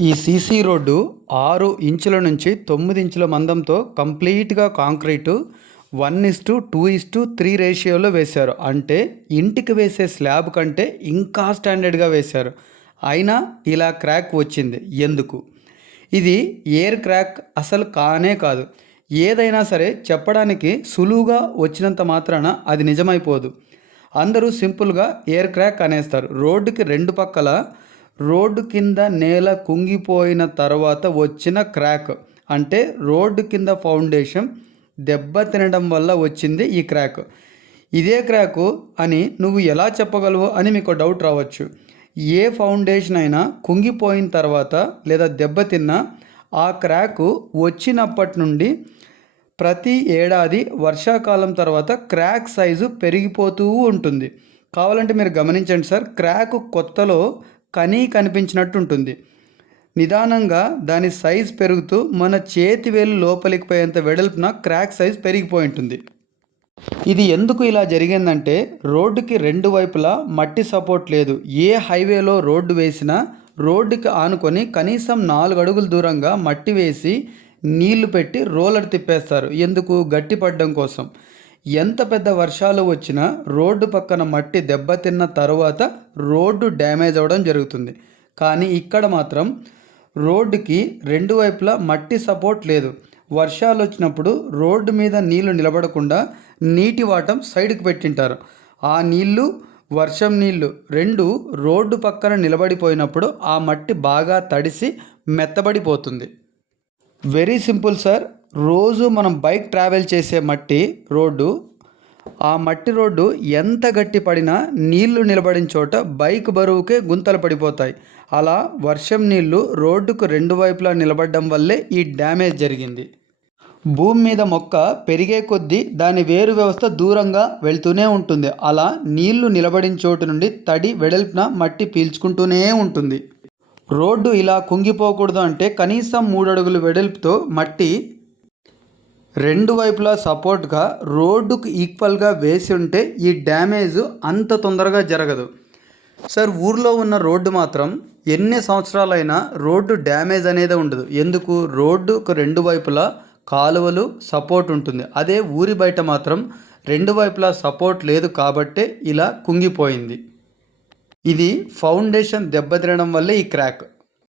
ఈ CC road ఆరు ఇంచుల నుంచి తొమ్మిది ఇంచుల మందంతో కంప్లీట్గా concrete one is to two is to three రేషియోలో వేశారు. అంటే ఇంటికి వేసే స్లాబ్ కంటే ఇంకా స్టాండర్డ్గా వేశారు. అయినా ఇలా క్రాక్ వచ్చింది. ఎందుకు? ఇది ఎయిర్ క్రాక్ అసలు కానే కాదు. ఏదైనా సరే చెప్పడానికి సులువుగా వచ్చినంత మాత్రాన అది నిజమైపోదు. అందరూ సింపుల్గా ఎయిర్ క్రాక్ అనేస్తారు. రోడ్డుకి రెండు పక్కల రోడ్డు కింద నేల కుంగిపోయిన తర్వాత వచ్చిన క్రాక్. అంటే రోడ్డు కింద ఫౌండేషన్ దెబ్బ తినడం వల్ల వచ్చింది ఈ క్రాక్. ఇదే క్రాకు అని నువ్వు ఎలా చెప్పగలవు అని మీకు డౌట్ రావచ్చు. ఏ ఫౌండేషన్ అయినా కుంగిపోయిన తర్వాత లేదా దెబ్బతిన్నా ఆ క్రాకు వచ్చినప్పటి నుండి ప్రతి ఏడాది వర్షాకాలం తర్వాత క్రాక్ సైజు పెరిగిపోతూ ఉంటుంది. కావాలంటే మీరు గమనించండి సార్ క్రాక్ కొత్తలో కనీ కనిపించినట్టు ఉంటుంది నిదానంగా దాని సైజ్ పెరుగుతూ మన చేతి వేలు లోపలికి పోయేంత వెడల్పున క్రాక్ సైజ్ పెరిగిపోయి ఉంటుంది ఇది ఎందుకు ఇలా జరిగిందంటే రోడ్డుకి రెండు వైపులా మట్టి సపోర్ట్ లేదు. ఏ హైవేలో రోడ్డు వేసినా రోడ్డుకి ఆనుకొని కనీసం నాలుగు అడుగుల దూరంగా మట్టి వేసి నీళ్ళు పెట్టి రోలర్ తిప్పేస్తారు. ఎందుకు? గట్టిపడడం కోసం. ఎంత పెద్ద వర్షాలు వచ్చినా రోడ్డు పక్కన మట్టి దెబ్బతిన్న తర్వాత రోడ్డు డ్యామేజ్ అవ్వడం జరుగుతుంది. కానీ ఇక్కడ మాత్రం రోడ్డుకి రెండు వైపులా మట్టి సపోర్ట్ లేదు. వర్షాలు వచ్చినప్పుడు రోడ్డు మీద నీళ్ళు నిలబడకుండా నీటి వాటం సైడ్కి పెట్టింటారు. ఆ నీళ్ళు వర్షం నీళ్ళు రెండు రోడ్డు పక్కన నిలబడిపోయినప్పుడు ఆ మట్టి బాగా తడిసి మెత్తబడిపోతుంది. Very simple sir. రోజు మనం బైక్ ట్రావెల్ చేసే మట్టి రోడ్డు ఆ మట్టి రోడ్డు ఎంత గట్టి పడినా నీళ్ళు నిలబడిన చోట బైక్ బరువుకే గుంతలు పడిపోతాయి. అలా వర్షం నీళ్ళు రోడ్డుకు రెండు వైపులా నిలబడడం వల్లే ఈ డ్యామేజ్ జరిగింది. భూమి మీద మొక్క పెరిగే కొద్దీ దాని వేరు వ్యవస్థ దూరంగా వెళ్తూనే ఉంటుంది. అలా నీళ్ళు నిలబడిన చోటు నుండి తడి వెడల్పున మట్టి పీల్చుకుంటూనే ఉంటుంది. రోడ్డు ఇలా కుంగిపోకూడదు అంటే కనీసం మూడు అడుగులు వెడల్పుతో మట్టి రెండు వైపులా సపోర్ట్గా రోడ్డుకు ఈక్వల్గా వేసి ఉంటే ఈ డ్యామేజ్ అంత తొందరగా జరగదు. సార్ ఊర్లో ఉన్న రోడ్డు మాత్రం ఎన్ని సంవత్సరాలైనా రోడ్డు డ్యామేజ్ అనేది ఉండదు. ఎందుకు? రోడ్డుకు రెండు వైపులా కాలువలు సపోర్ట్ ఉంటుంది. అదే ఊరి బయట మాత్రం రెండు వైపులా సపోర్ట్ లేదు కాబట్టే ఇలా కుంగిపోయింది. ఇది ఫౌండేషన్ దెబ్బతినడం వల్లే ఈ క్రాక్.